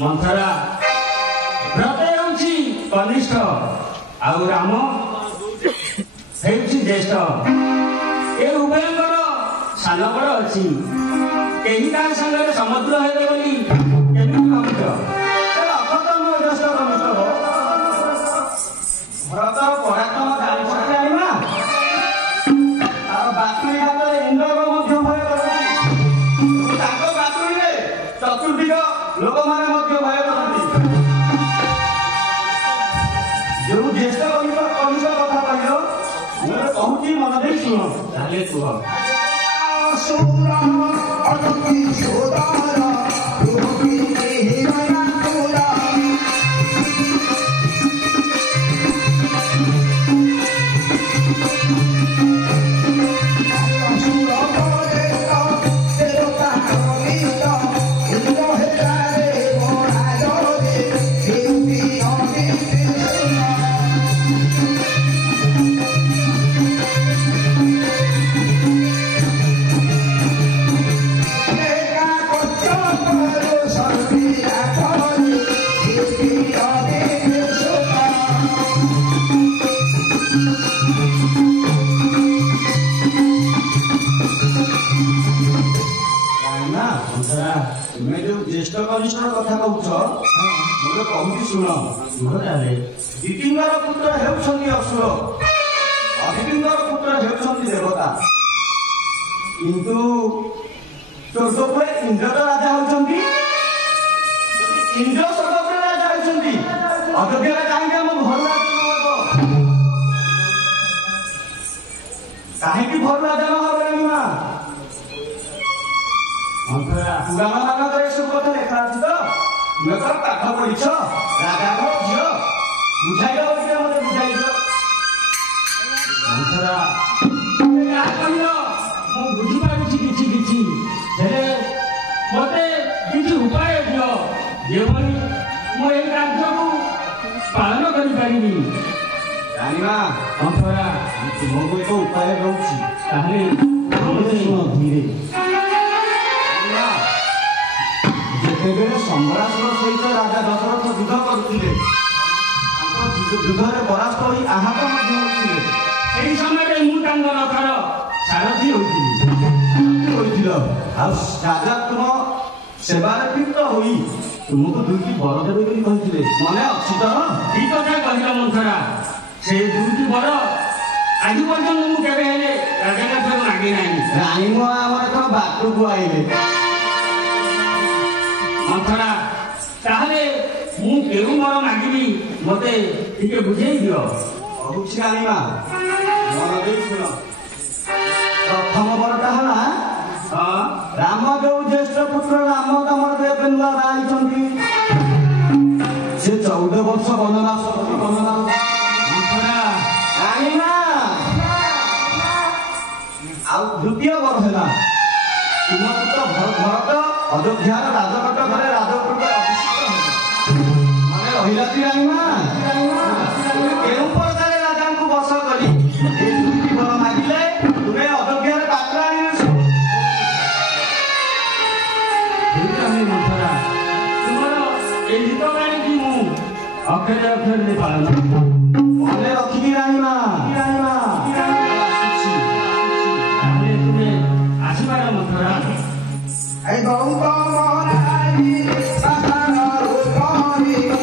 मंथरा व्रत होउछि कनिष्ठ आउ राम हेउछि ज्येष्ठ ए उभयंकर सान बड़ अछि केही ता संगे समुद्र हेबे बोली केमिति भाबुछ अखतम ज्येष्ठ कनिष्ठ व्रत पराक्रम जानि सकले ना आ बातुरी हातरे इंद्र मध्य भय करछि ताको बातुरी रे चतुर्दिग लोक माने मध्य भय करछि जो ज्येष्ठ कनिष्ठ कथा कहलो मैं कहूची मन दे सुनो ताले कुह सोरा अदति सोदारा रोगी हिरणा तोरा ज्येष्ठ कनिष्ठ कथा कहूछ मोर कहूची सुन महाराज दितिंगर पुत्र हेउछन्ति असुर अभितिंगर पुत्र हेउछन्ति देवता किंतु स्वर्गपुरे इंद्र तो राजा होछन्ति इंद्र स्वर्गपुरे राजा होछन्ति अयोध्या काहे हम घर राजा हो काहे कि घर राजा न हो ना पुराण मानकर सब कथा लेखा अछि तो मैं तो पाठ पढ़िछ राजा को झियो बुझाइलो बोली मते बुझाइलो अंतरा या कहियो मु बुझि पारुछि किछि हेले मते किछि उपाय दियो जेवनी मु ए राज्य को पालन करि पारिबी जानिबा अंतरा तुमको एक उपाय दउछि ताहे धीरे सम्रासुर सहित राजा दशरथ युद्ध करुले युद्ध परास्त हो आहत से समय रथर सारथी राजा तुम सेवार तृप्त हो तुमको दुईटी बर देवे कहते मन अच्छी तो ठीक कथा कहल मंथरा से दुईटी बर आज पर्यटन मुझे राजा मागे ना राणी आमर बात को आईले मंथरा ताहले मु केउ मोर मागिबी मते ठीक बुझेई दियो बहुछि आनीमा मन दे सुनो प्रथम बरटा हला राम जो ज्येष्ठ पुत्र राम तमर दे पेनवा राई छंती से 14 वर्ष वनवास मंथरा आनीमा आ द्वितीय बर हैला तुम पुत्र भरत अयोध्यार राजकोट घरे राजकोट अभिषेक माने रहिला कि आईमा केउ प्रकार राजा को बस करी ए दुटी बर मागिले तुमे अयोध्यार पात्र आनी हेई मंथरा तुमर ए हित गाड़ी कि मु अक्षर अक्षर ने पालन मने रखिबी आईमा तुमे आशीर्वाद मंथरा ए गौंको